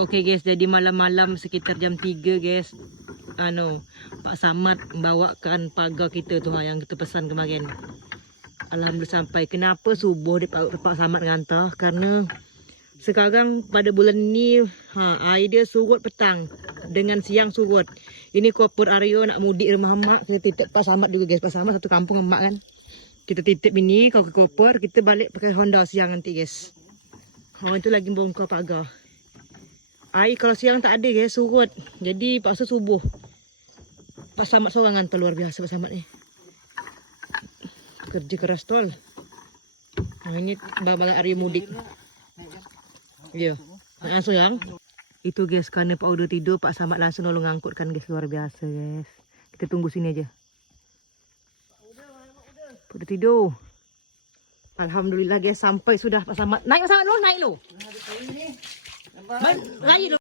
Oke guys, jadi malam-malam sekitar jam 3 guys. Pak Samad membawakan pagar kita tu yang kita pesan kemarin. Alhamdulillah sampai. Kenapa subuh dia Pak Samad ngantar? Karena sekarang pada bulan ni air dia surut petang dengan siang surut. Ini koper Aryo nak mudik rumah mak, kita titip Pak Samad juga guys. Pak Samad satu kampung sama mak kan. Kita titip ini kau ke koper, kita balik pakai Honda siang nanti guys. Itu lagi bongkar pagar. Air kalau siang tak ada guys, surut. Jadi paksa subuh. Pak Samad seorang hantar, luar biasa Pak Samad ni. Kerja keras tol. Ini bang-bang Aryo mudik. Ya, langsung yang. Itu guys, kerana Pak udah tidur, Pak Samad langsung nolong angkutkan guys, luar biasa guys. Kita tunggu sini aja. Pak udah tidur. Alhamdulillah guys, sampai sudah Pak Samad. Naik Pak Samad lu, naik lu. Naik lu.